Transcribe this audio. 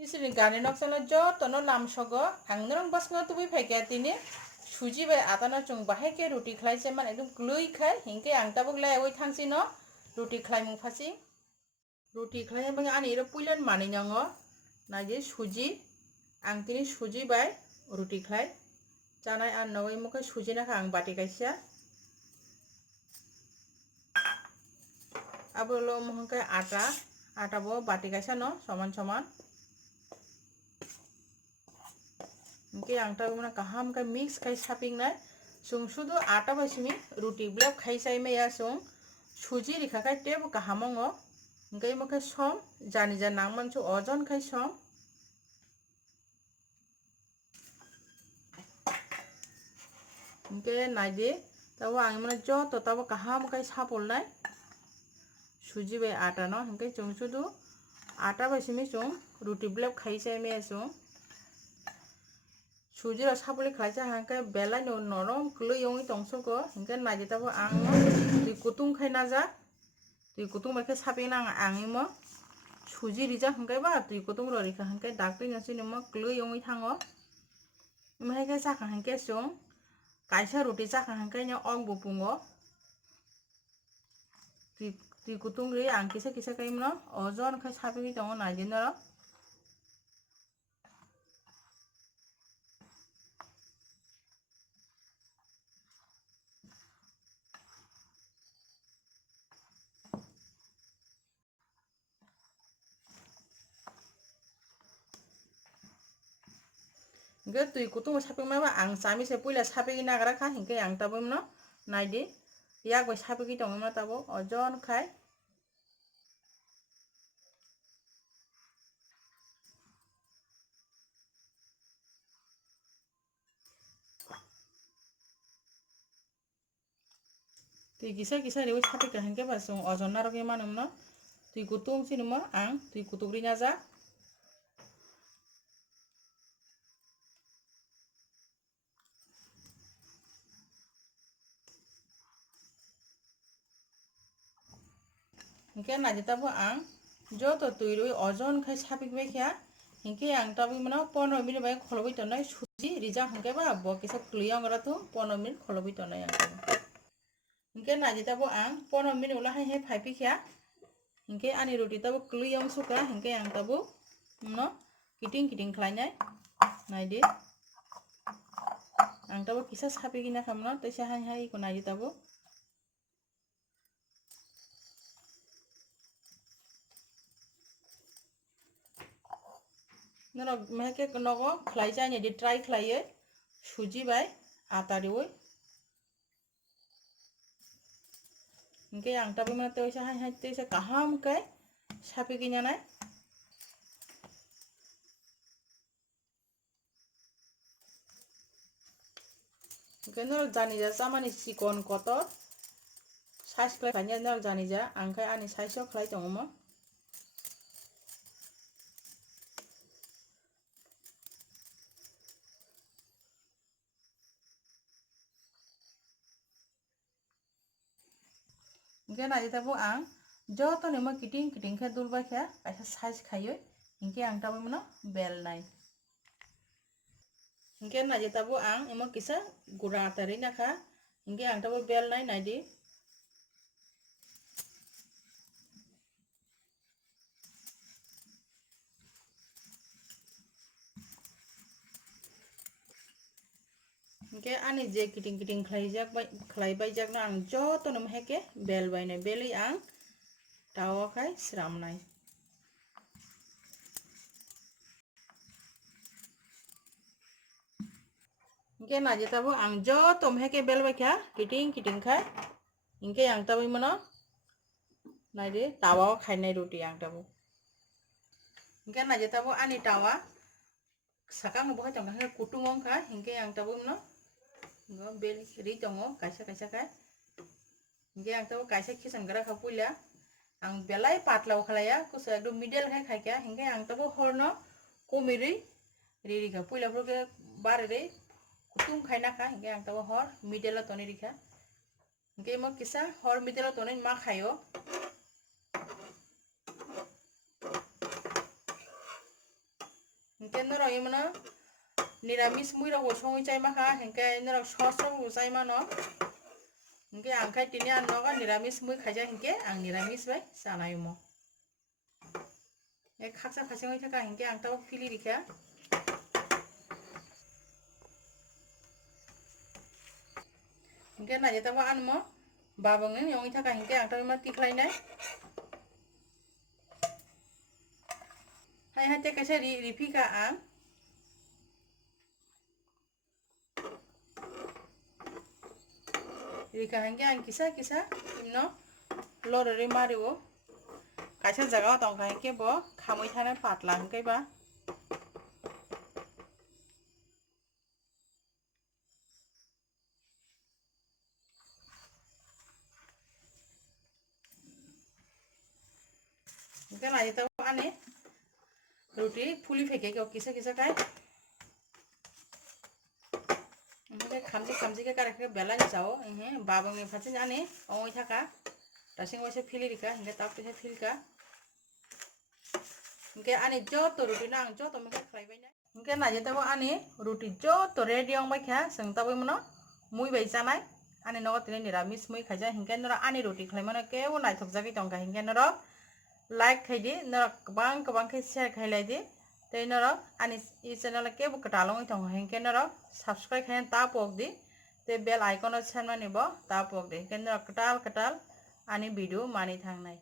इसलिए गाने नक्सना जो तनो नाम सगो आंगनरंग बसना तुबी फैके तिने सुजी बाय आताना चुंग बाहाय के रोटी खलाय से मान एकदम ग्लुई खाय हिंके आं ताबुक लाय ओइ थांसी न रोटी खलाय मुं फासी रोटी खलाय बंग आनि रो पुइलन मानि नंगो नाजे सुजी आं तिने सुजी बाय रोटी खलाय जानाय आन नवै मुखै सुजी ना आं बाटी गायसिया आबोलो मुहंके आटा बो बाटी गायसा न समान समान इनके आं ताबुक ना kaham kai mix kai saping नाय सुं सुदु आटा बासिमी रोटी ब्लक खाई साइ मैया सुं सुजी रिखा खाय टेब काहामंगो इनके मुखै सम जानि जा नांगमान सु अजन खाय सम इनके नाइदे ताबो आं माने जो तो ताबो kaham kai सापोलनाय सुजी बाय आटा न इनके सुं सुदु आटा बासिमी सुं रोटी ब्लक खाई साइ मैया सुं सुजी रा सापले खायचा हांके बेला नरम क्लै यंगी तंसको हिंके नाजिताबो आं तुइ कुतुं खाय नाजा तुइ कुतुं बाके सापे ना आंगिमो सुजी रिजा हांके बा तुइ कुतुं रो रिखा हांके डाक्टरि नसि नम क्लै यंगी थांगो इमहायके जाखा हांके सुं कायसा रोटी जाखा हांके न अंग बुपुंगो तुइ कुतुं रि आं किसा किसा कायमनो अजन खाय सापे दंगो नाजिनो गे तुइ कुतुं सापे माबा आं सामी से पुइला सापे नागरा खा हिंके आं ताबो न नाइदे याक बाय सापे दंगो मा ताबो अजन खाय तुइ किसा किसा रे सापे का हांके बासुं अजन नारगे मानुम न तुइ कुतुं सिनुमा आं तुइ कुतुं रि नाजा हिंके नाजिताबो आं जो तो तुइ रो अजन खाय सापे बायख्या हिंके आं ताबो मनो 15 मिनिट बाय खलबै तनाय सुजी रिजा हांके बा ब किसा क्लियां गराथु 15 मिनिट खलबै तनाय आं हिंके नाजिताबो आं 15 मिनिट उला हाय फाइपिख्या हिंके आनि रोटी ताबो क्लियां सुका हिंके आं ताबो न किटिं किटिं खलायनाय नायदे आं ताबो किसा सापे गिना खामनो तैसा हाय हाय को नाजिताबो नरो महके नगो खलाय जाय ने ट्राई खलायो सुजी बाय आटा रिवै इनके आं ताबो मा तैसा हाय हाय तैसा kaham kai सापे गिना नाय इनके नरो जानि जा सामानि सिकन कतर साइज खलाय खानिया नरो जानि जा आंखाय आनि साइजआव खलाय दंगोमो इनके नाजिताबो आं जो तो नेमा किटिं किटिं खाय दुलबा ख्या कायसा साइज खायो इनके आं ताबो मनो बेल नाय इनके नाजिताबो आं एमा किसा गुरा आटारि नाखा इनके आं ताबो बेल नाय नायदि इनके आनि जे किटिं किटिं खलाय बाय जाक ना आं जो तो नम हेके बेल बायनाय बेलै आं तावा खाय स्रामनाय इनके नाजिताबो आं जो तो हेके बेल बायख्या किटिं किटिं खाय इनके आं ताबो मनो नायदे तावा खायनाय रोटी आं ताबो इनके नाजिताबो आनि तावा साकांग बहाय तंगा कुटुं अंखा इनके आं ताबो मनो बेल रि दंगो कायसा कायसा खाय इनके आं ताबो कायसा खिसान गरा खा पुइला आं बेलाय पातलाव खलाया कुछ एकदम मिडिल खाय खायख्या इनके आं ताबो हरनो कमिरि रिरिखा पुइला फोरके बारे रे कुटुं खाय नाखा इनके आं ताबो हर मिडिल तनि रिखा इनके मो किसा हर मिडिल तनि मा खायो हिंके नर इमनो निरामिष मुई रहो संगी चाय माखा हिंके नर सस रहो चाय मानो हिंके आंखाय तिनि आन नगा निरामिष मुई खाजा हिंके आं निरामिष बाय जानाय मो ए खासा खासेंगै थाका हिंके आं ताव फिलि रिखा हिंके नाजे ताव आनमो बाबंगे यंगै थाका हिंके आं ताव मा तिख्लायनाय हाय हाते कैसे रिफिका आं रिका हिंके आं किसा किसा इमनो लररे मारिओ कायसा जगह दं हिंके बो खामै थानाय पातला हिंके बा हिंके नाजे ताव आने रोटी फुली फेंके क्यों किसा किसा काय ओमफ्राय खामसे खामसे के कारे बेला जाओ इहे बाबंगे फारसे जाने ओइ थाका दासिं वैसे फिलि रिका हिंके ताव पेसे फिलका हिंके आने जो तो रोटी ना आं जो तो मेके खाइबाय ना हिंके नाजे ताव आने रोटी जो तो रेडी आं बायखा जों ताव मनो मुई बाय जानाय आने नग तिनि निरामिष मुई खाइजा हिंके नर आने रोटी खाइमानो केव नायथक जागै दंगा हिंके नर लाइक खाइदि नर गोबां गोबां के शेयर खाइलायदि ते नर आनि इ चैनल केबो कटालंगै दं हिंके नर सब्सक्राइब खायन ता पोक दि ते बेल आइकन सेन मानिबो ता पोक दि हिंके नर कटाल कटाल आनि वीडियो मानि थांनाय